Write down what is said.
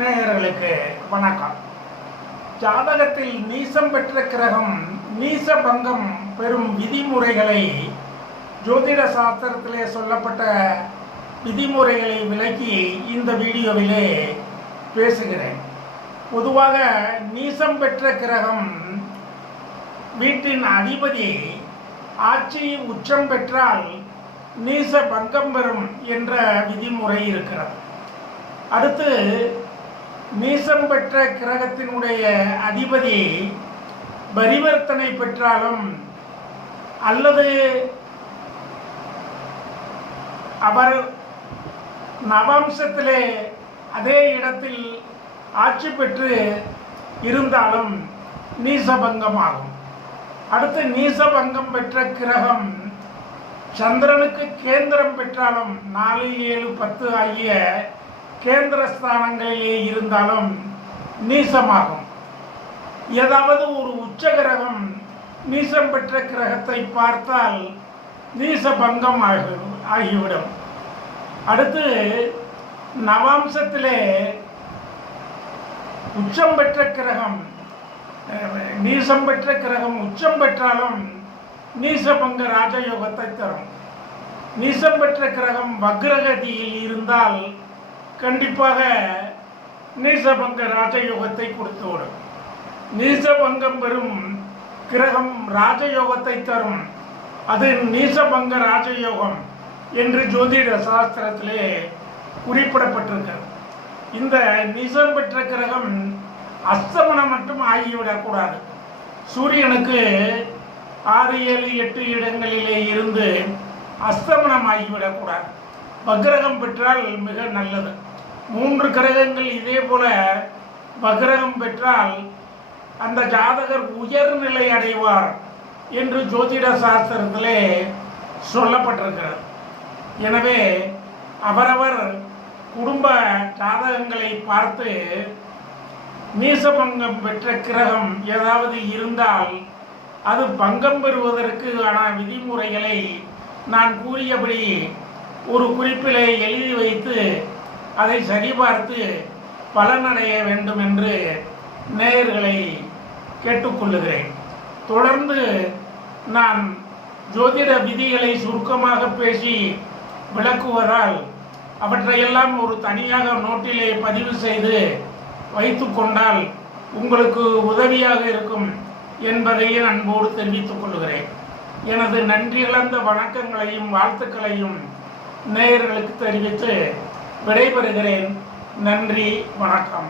நேயர்களுக்கு வணக்கம். ஜாதகத்தில் நீசம் பெற்ற கிரகம் நீச பங்கம் பெறும் விதிமுறைகளை ஜோதிட சாஸ்திரத்திலே சொல்லப்பட்ட விதிமுறைகளை விளக்கி இந்த வீடியோவிலே பேசுகிறேன். பொதுவாக நீசம் பெற்ற கிரகம் வீட்டின் அதிபதி ஆட்சி உச்சம் பெற்றால் நீச பங்கம் பெறும் என்ற விதிமுறை இருக்கிறது. அடுத்து நீசம் பெற்ற கிரகத்தினுடைய அதிபதி பரிவர்த்தனை பெற்றாலும் அல்லது அவர் நவாம்சத்திலே அதே இடத்தில் ஆட்சி பெற்று இருந்தாலும் நீசபங்கமாகும். அடுத்து நீசபங்கம் பெற்ற கிரகம் சந்திரனுக்கு கேந்திரம் பெற்றாலும் 4, 7, 10 ஆகிய கேந்திரஸ்தானங்களிலே இருந்தாலும் நீசமாகும். ஏதாவது ஒரு உச்ச கிரகம் நீசம் பெற்ற கிரகத்தை பார்த்தால் நீசபங்கம் ஆகிவிடும். அடுத்து நவாம்சத்திலே உச்சம் பெற்ற கிரகம் நீசம் பெற்ற கிரகம் உச்சம் பெற்றாலும் நீசபங்க ராஜயோகத்தை தரும். நீசம் பெற்ற கிரகம் வக்ரகதியில் இருந்தால் கண்டிப்பாக நீசபங்க ராஜயோகத்தை கொடுத்துவிடும். நீசபங்கம் பெறும் கிரகம் ராஜயோகத்தை தரும். அது நீசபங்க ராஜயோகம் என்று ஜோதிட சாஸ்திரத்திலே குறிப்பிடப்பட்டிருக்கிறது. இந்த நீசம் பெற்ற கிரகம் அஸ்தமனம் மட்டும் ஆகிவிடக்கூடாது. சூரியனுக்கு 6, 7, 8 இடங்களிலே இருந்து அஸ்தமனம் ஆகிவிடக்கூடாது. வக்ரகம் பெற்றால் மிக நல்லது. 3 கிரகங்கள் இதே போல வக்ரகம் பெற்றால் அந்த ஜாதகர் உயர்நிலை அடைவார் என்று ஜோதிட சாஸ்திரத்திலே சொல்லப்பட்டிருக்கிறது. எனவே அவரவர் குடும்ப ஜாதகங்களை பார்த்து நீசபங்கம் பெற்ற கிரகம் ஏதாவது இருந்தால் அது பங்கம் பெறுவதற்கு ஆன விதிமுறைகளை நான் கூறியபடி ஒரு குறிப்பிலே எழுதி வைத்து அதை சரிபார்த்து பலனடைய வேண்டும் என்று நேயர்களை கேட்டுக்கொள்ளுகிறேன். தொடர்ந்து நான் ஜோதிட விதிகளை சுருக்கமாக பேசி விளக்குவதால் அவற்றையெல்லாம் ஒரு தனியாக நோட்டிலே பதிவு செய்து வைத்து கொண்டால் உங்களுக்கு உதவியாக இருக்கும் என்பதையும் அன்போடு தெரிவித்துக் கொள்கிறேன். எனது நன்றி கலந்த வணக்கங்களையும் வாழ்த்துக்களையும் நேயர்களுக்கு தெரிவித்து விடைபெறுகிறேன். நன்றி, வணக்கம்.